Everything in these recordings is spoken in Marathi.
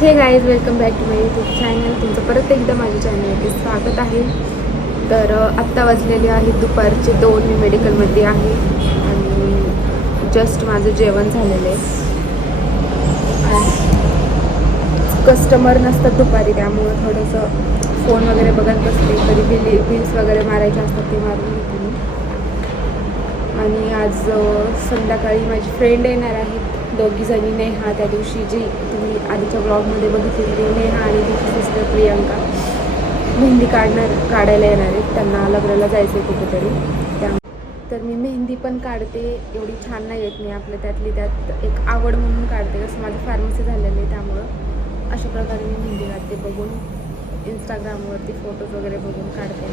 Hey guys welcome back to my YouTube channel तुमचं परत एकदा माझ्या चॅनलमध्ये स्वागत आहे. तर आत्ता वाजलेले आहे दुपारचे दोन मी मेडिकलमध्ये आहे. आणि जस्ट माझं जेवण झालेलं आहे. कस्टमर नसतात दुपारी त्यामुळं थोडंसं फोन वगैरे बघत बसते कधी बिल बिल्स वगैरे मारायचे असतात ते मारून घेते मी. आणि आज संध्याकाळी माझी फ्रेंड येणार आहेत दोघीजणी नेहा त्या दिवशी जी तुम्ही आधीच्या ब्लॉगमध्ये बघितलेली नेहा आणि तिची सिस्टर प्रियंका मेहंदी काढणार काढायला येणार आहेत. त्यांना लग्नाला जायचं आहे कुठेतरी. त्या तर मी मेहंदी पण काढते. एवढी छान नाही येत मी आपल्या त्यातली त्यात. एक आवड म्हणून काढते. कसं माझं फार्मसी झालेलं आहे त्यामुळं. अशा प्रकारे मी मेहंदी काढते बघून. इंस्टाग्रामवरती फोटोज वगैरे बघून काढते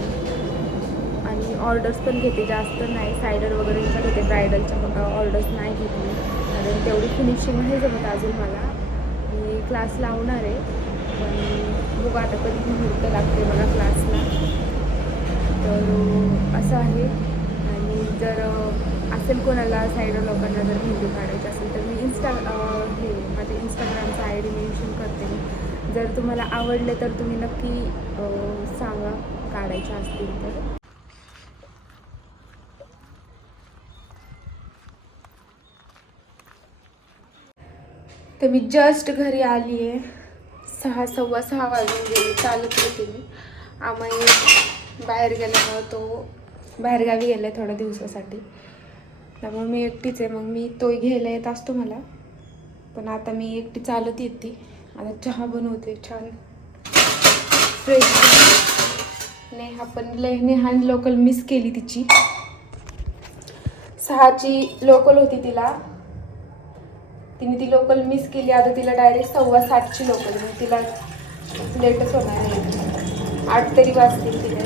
आणि ऑर्डर्स पण घेते. जास्त नाही. सायडर वगैरेच्या घेते. ब्रायडलच्या ऑर्डर्स नाही घेत. कारण तेवढी फिनिशिंग नाही जमत अजून मला. मी क्लास लावणार आहे पण बघू आता कधी मुहूर्त लागते मला क्लासला तर असं आहे. आणि जर असेल कोणाला साईड लोकांना जर व्हिडिओ काढायची असेल तर मी इन्स्टा हे माझ्या इंस्टाग्रामचा आय डी मेन्शन करते. जर तुम्हाला आवडले तर तुम्ही नक्की सांगा काढायच्या असतील तर. तर मी जस्ट घरी आली आहे. सहा सव्वा सहा वाजून गेली. चालत होती मी. आम्ही बाहेर गेल्यामुळं तो बाहेरगावी गेला आहे थोड्या दिवसासाठी. त्यामुळे मी एकटीच आहे. मग मी तोही घ्यायला येत असतो मला. पण आता मी एकटी चालत येते. आता चहा बनवते. छान. फ्रेश नेहा पण ले नेहाने लोकल मिस केली तिची. सहाची लोकल होती तिला. तिने ती लोकल मिस केली. आता तिला डायरेक्ट सव्वा सातची लोकल मग तिला लेटच होणार आहे. आठ तरी वाजतील तिला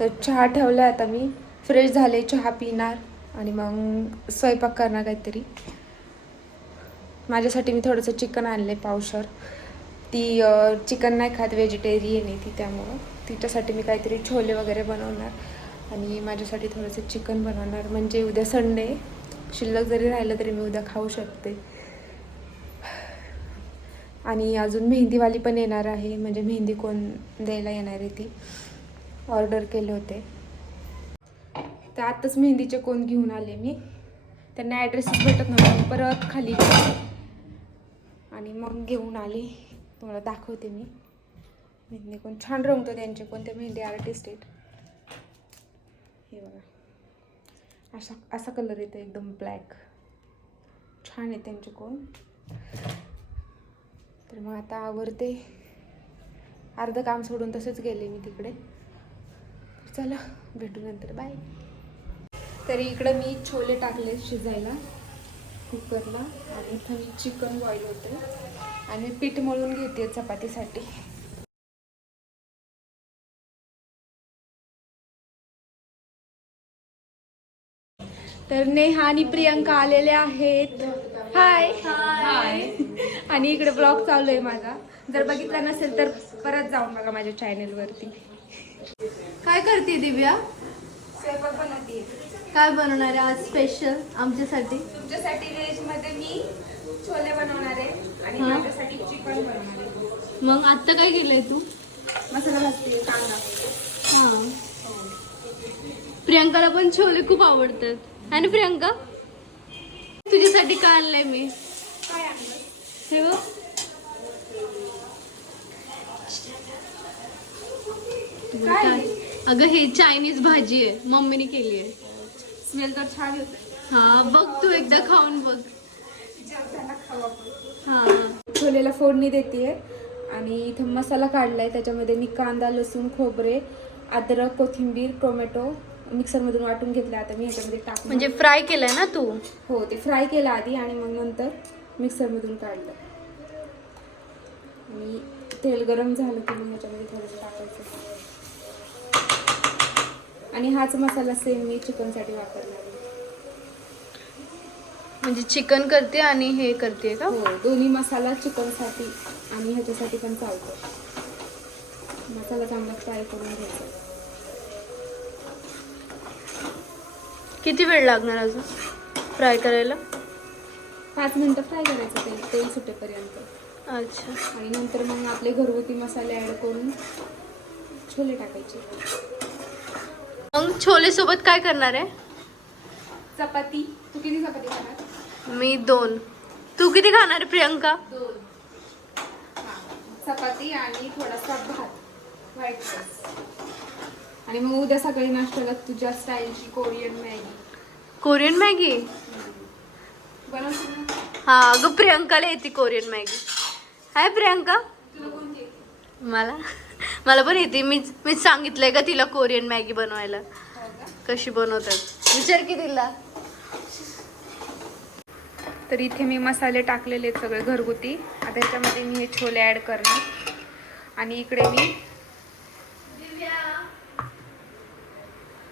तर चहा ठेवला आता मी. फ्रेश झाले चहा पिणार. आणि मग स्वयंपाक करणार काहीतरी. माझ्यासाठी मी थोडंसं चिकन आणलं पावशर. ती चिकन नाही खात व्हेजिटेरियन आहे ती त्यामुळं. तिच्यासाठी मी काहीतरी छोले वगैरे बनवणार. आणि माझ्यासाठी थोडंसं चिकन बनवणार. म्हणजे उद्या संडे शिल्लक जरी राहिलं तरी मी उद्या खाऊ शकते. आणि अजून मेहंदीवाली पण येणार आहे. म्हणजे मेहंदी कोण द्यायला येणार आहे ती? ऑर्डर केले होते. तर आत्ताच मेहंदीचे कोण घेऊन आले मी. त्यांना ॲड्रेसच भेटत नव्हता. परत खाली आणि मग घेऊन आले. तुम्हाला दाखवते मी. मेहंदी कोण छान रंगतो त्यांचे कोणते मेहंदी आर्टिस्ट आहेत. हे बघा. अशा असा कलर येतो एकदम ब्लॅक छान आहे त्यांचे कोण. तर मग आता आवडते अर्धं काम सोडून तसेच गेले मी तिकडे. चला भेटू नंतर. बाय तरी इकडं मी छोले टाकले शिजायला कुकरला. आणि इथं मी चिकन बॉईल होते आणि पीठ मळून घेते चपातीसाठी. तर नेहा आणि प्रियंका आलेले आहेत. हाय हाय आणि इकडे ब्लॉग चालू आहे माझा. जर बघितला नसेल तर परत जाऊन बघा माझ्या चॅनेलवरती काय करते दिव्या? स्वयंपाक बनवते काय बनवणार आहे आज स्पेशल आमच्यासाठी? तुमच्यासाठी व्हेजमध्ये मी छोले बनवणार आहे आणि हा. माझ्यासाठी चिकन बनवणार आहे. मग आत्ता काय केलंय तू? मसाला भाजते कांदा हा. प्रियंकाला पण छोले खूप आवडतात. आणि प्रियंका? तुझ्यासाठी काय आणलंय मी? हे बघ. अगं हे चायनीज भाजी आहे. मम्मीने केली आहे. स्मेल तर छान होतं. हा बघ तू एकदा खाऊन बघ. हा. छोलेला फोडणी देते आणि इथं मसाला काढलाय. त्याच्यामध्ये मी कांदा लसूण खोबरे अद्रक कोथिंबीर टोमॅटो मिक्सरमधून वाटून घेतले आता मी ह्याच्यामध्ये टाकून म्हणजे फ्राय केलंय ना तू? हो ते फ्राय केलं आधी आणि मग नंतर मिक्सरमधून काढलं. आणि तेल गरम झालं की मग ह्याच्यामध्ये थोडंसं टाकायचं. आणि हाच मसाला सेम मी चिकनसाठी वापरणार आहे. म्हणजे चिकन करते आणि हे करते का? हो दोन्ही मसाला चिकनसाठी आणि ह्याच्यासाठी पण चालतो. मसाला चांगला फ्राय करून घ्यायचा. किती वेळ लागणार अजून? फ्राय करायला? पाच मिनटं फ्राय करायचं तेल तेल सुटेपर्यंत. अच्छा. आणि नंतर मग आपले घरगुती मसाले ॲड करून छोले टाकायचे. मग छोले सोबत काय करणार आहे? चपाती. तू किती चपाती खाणार? मी दोन. तू किती खाणार आहे प्रियंका? दोन. चपाती आणि थोडासा भात. व्हाईट राईस आणि मग उद्या सकाळी नाश्त्याला तुझ्या स्टाईलची कोरियन मॅगी. Korean Maggi? ना? हा अगं प्रियंकाला येते कोरियन मॅगी. हाय प्रियंका. तुला कोणती येते? मला? मला पण येते. मी मीच सांगितलंय का तिला कोरियन मॅगी बनवायला. हो का? कशी बनवतात. विचार की तिला. तर इथे मी मसाले टाकलेले आहेत सगळे घरगुती. आता याच्यामध्ये मी हे छोले ॲड करणार. आणि इकडे मी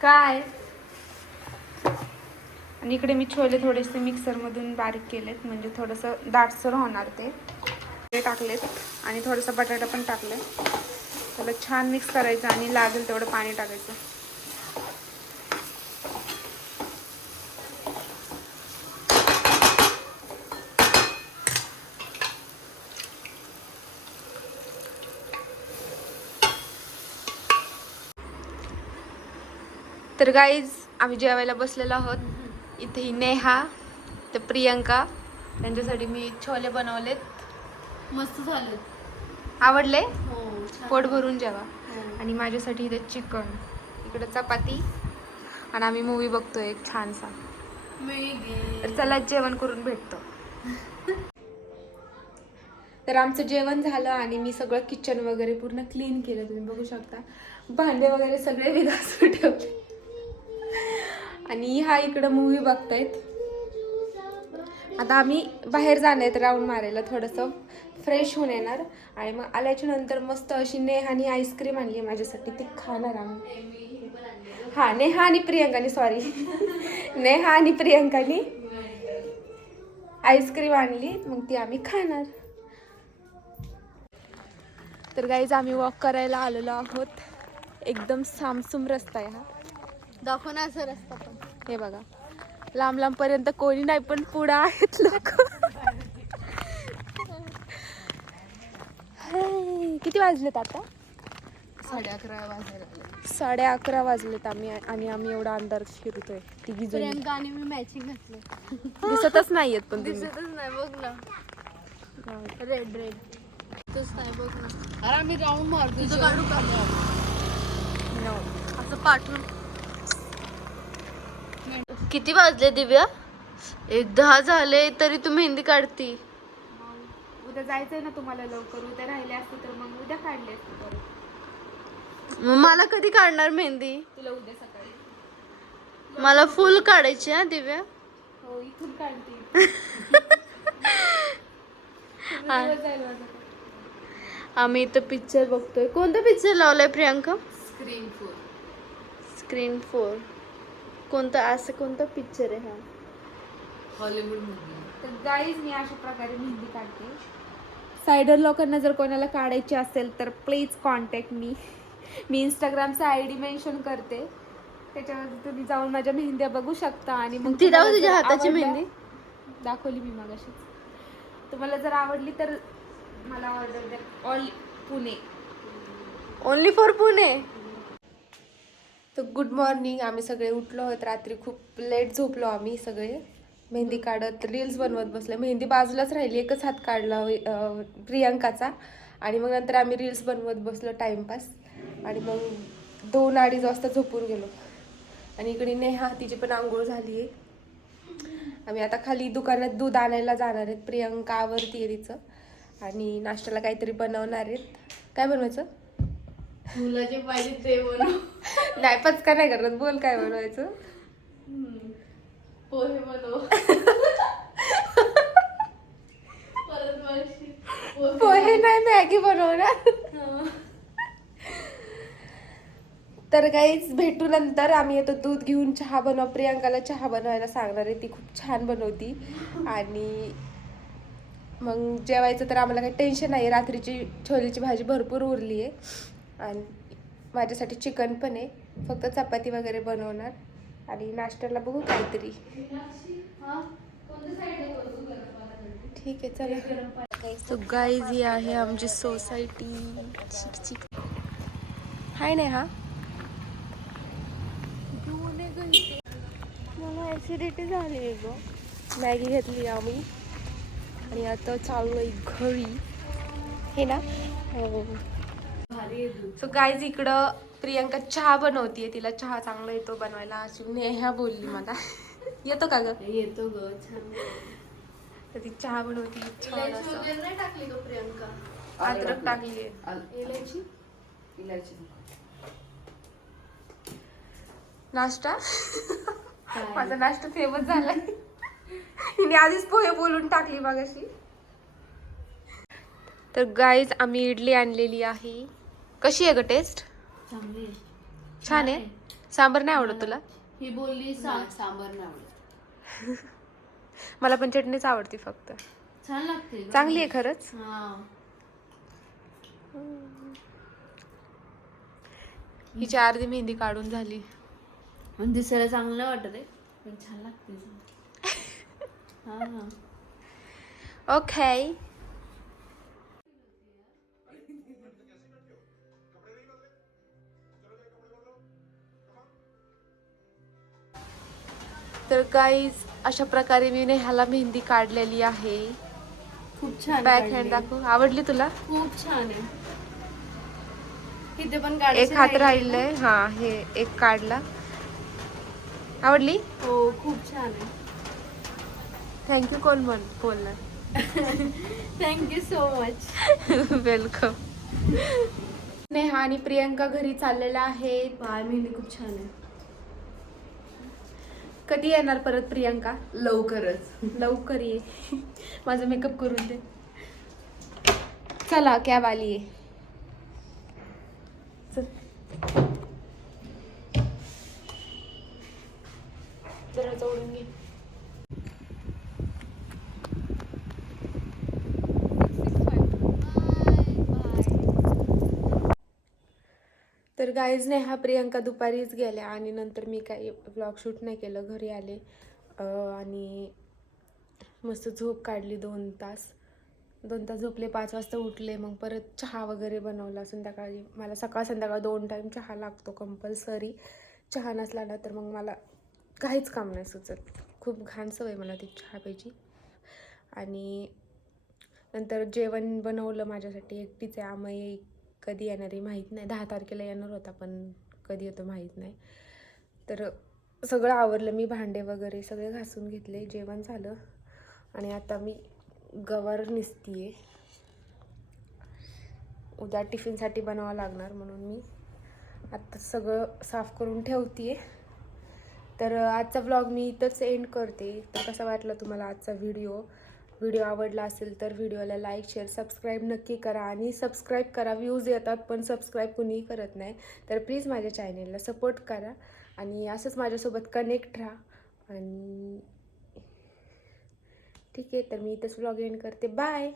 काय? आणि इकडे मी छोले थोडेसे मिक्सरमधून बारीक केलेत म्हणजे थोडंसं दाटसर होणार ते. ते टाकलेत आणि थोडंसं बटाटा पण टाकलं त्याला छान मिक्स करायचं आणि लागेल तेवढं पाणी टाकायचं. तर गाईज आम्ही जेवायला बसलेलो आहोत. इथे ही नेहा तर प्रियंका. त्यांच्यासाठी मी छोले बनवलेत. मस्त झालं आवडले? हो पोट भरून जेवा. आणि माझ्यासाठी इथे चिकन इकडे चपाती आणि आम्ही मूवी बघतोय एक छानसा. तर चला जेवण करून भेटतो. तर आमचं जेवण झालं आणि मी सगळं किचन वगैरे पूर्ण क्लीन केलं. तुम्ही बघू शकता. भांडे वगैरे सगळे विधासून ठेवले. आणि हा इकडं मूवी बघतायत. आता आम्ही बाहेर जाणार आहेत राऊंड मारायला थोडंसं फ्रेश होऊन येणार. आणि मग आल्याच्यानंतर मस्त अशी नेहानी आईस्क्रीम आणली आहे माझ्यासाठी ती खाणार आम्ही. हा नेहा आणि प्रियंकानी सॉरी नेहा आणि प्रियंकानी आईस्क्रीम आणली मग ती आम्ही खाणार. तर गाईज आम्ही वॉक करायला आलेलो आहोत. एकदम सामसूम रस्ता आहे हा. दाखव ना असं रस्ता पण. हे बघा. लांब लांब पर्यंत कोणी नाही पण पुढं आहेत लोक. किती वाजलेत आता? साडे अकरा वाजायला साडे अकरा वाजलेत आम्ही आणि आम्ही एवढा अंधार फिरतोय. तिघी जण. प्रियंका आणि मी मॅचिंग घातलं दिसतच नाहीयेत पण तुम्ही. दिसतच नाही बघ ना. रेड रेड तूच नाही बघ ना. अरे आम्ही राऊंड मारतो तुझं काढू का. असं पाठवून. किती वाजले दिव्या? एक दहा झाले तरी तू मेहंदी काढती. उद्या जायचंय ना तुम्हाला लवकर. उद्या राहिले असते तर मग उद्या काढले असते परत. मग मला कधी काढणार मेहंदी? तुला उद्या सकाळी. मला फुल काढायची हा दिव्या? हो इथून काढते. हा. दिवस जाईल माझा आम्ही इथं पिक्चर बघतोय. कोणता पिक्चर लावलाय Priyanka? Screen four screen four कोणता असं कोणता पिक्चर आहे हा? हॉलिवूड तर गाईज मी अशा प्रकारे मेहंदी काढते. सायडर लोकांना जर कोणाला काढायची असेल तर प्लीज कॉन्टॅक्ट मी मी इंस्टाग्रामचा आय डी मेन्शन करते. त्याच्यावर तुम्ही जाऊन माझ्या मेहंद्या बघू शकता आणि मग ती दाखव तुम्हाला तुझ्या जर हाताची आवडल्या- मेहंदी. दाखवली मी मागाशीच. तुम्हाला जर आवडली तर मला ऑर्डर द्या. All Pune. Only for Pune तर गुड मॉर्निंग आम्ही सगळे उठलो आहोत रात्री खूप लेट झोपलो आम्ही सगळे. मेहंदी काढत रील्स बनवत बसले. मेहंदी बाजूलाच राहिली एकच हात काढला प्रियांकाचा. आणि मग नंतर आम्ही रील्स बनवत बसलो टाइमपास आणि मग दोन अडीच वाजता झोपून गेलो. आणि इकडे नेहा तिची पण आंघोळ झाली आहे. आम्ही आता खाली दुकानात दूध आणायला जाणार आहेत. प्रियांकावरती आहे तिचं. आणि नाश्त्याला काहीतरी बनवणार आहेत. काय बनवायचं? तुला जे पाहिजे ते बनव नाही पचका नाही करत. बोल काय बनवायचं? पोहे बनव. परत पोहे नाही मॅगी बनवणार. तर काहीच भेटू नंतर. आम्ही येतो दूध घेऊन चहा बनव. प्रियांकाला चहा बनवायला सांगणार आहे. ती खूप छान बनवती. आणि मग जेवायचं तर आम्हाला काही टेन्शन नाही रात्रीची छोलेची भाजी भरपूर उरली आहे आणि माझ्यासाठी चिकन पण आहे. फक्त चपाती वगैरे बनवणार. आणि नाश्त्याला बघू काहीतरी. ठीक आहे चला. सो गाईज ही आहे आमची सोसायटी चिक चिक. हाय नाही. हा मला ॲसिडिटी झाली आहे ग. मॅगी घेतली आम्ही. आणि आता चाललोय घरी. हे ना? हो. सो गाईज इकडं प्रियंका चहा बनवतीये. तिला चहा चांगला येतो बनवायला. अशी नेहा बोलली मला. येतो का ग? येतो ग छान. तर ती चहा बनवती. छान असं वगैरे नाही टाकली ग प्रियंका? अद्रक टाकली इलायची? नाश्ता? माझा नाश्ता फेमस झालाय. हिने आधीच पोहे बोलून टाकली मागाशी. तर गाईज आम्ही इडली आणलेली आहे. कशी आहे ग टेस्ट चांगली छान आहे. सांबर नाही आवडत तुला? ही बोलली सांबर नाही आवडत. मला पण चटणीच आवडती फक्त. छान लागते ग. चांगली आहे खरंच? हा. हिची अर्धी मेहंदी काढून झाली. दिसायला चांगलं नाही वाटत आहे. पण छान लागते. हा. ओके तर गाईज अशा प्रकारे मी ह्याला मेहंदी काढलेली आहे. खूप छान बॅक. हँड दाखव. आवडली तुला? खूप छान आहे. पण एक हात राहिलंय. हा हे एक काढला. आवडली? हो खूप छान आहे. थँक्यू कोण म्हण बोलणार? Thank you so much welcome Neha आणि प्रियंका घरी चाललेल्या आहेत बाय मेहंदी खूप छान आहे. कधी येणार परत प्रियंका? लवकरच. लवकर ये. माझा मेकअप करून दे. चला कॅब आली आहे. जरा जोडून घे. तर गाईज हा प्रियंका दुपारीच गेल्या आणि नंतर मी काही ब्लॉग शूट नाही केलं. घरी आले आणि मस्त झोप काढली दोन तास. दोन तास झोपले पाच वाजता उठले मग परत चहा वगैरे बनवला. संध्याकाळी मला सकाळ संध्याकाळ दोन टाईम चहा लागतो कंपल्सरी चहा नसला ना तर मग मला काहीच काम नाही सुचत. खूप घाण सवय मला ती चहा प्यायची. आणि नंतर जेवण बनवलं माझ्यासाठी. एकटीच आहे आम्ही कधी येणार आहे माहीत नाही. दहा तारखेला येणार होता पण कधी येतो माहीत नाही. तर सगळं आवरलं मी भांडे वगैरे सगळे घासून घेतले जेवण झालं. आणि आता मी गवार निसती आहे उद्या टिफिनसाठी बनावं लागणार म्हणून मी. आत्ता सगळं साफ करून ठेवते तर आजचा व्लॉग मी इथंच एंड करते. तर कसा वाटला तुम्हाला आजचा व्हिडिओ व्हिडिओ आवडला असेल तर व्हिडिओला लाईक शेअर सबस्क्राईब नक्की करा. आणि सबस्क्राईब करा. व्ह्यूज येतात पण सबस्क्राईब कुणीही करत नाही. तर प्लीज माझ्या चॅनेलला सपोर्ट करा. आणि असंच माझ्यासोबत कनेक्ट राहा. आणि ठीक आहे तर मी इथंच व्लॉग एंड करते. बाय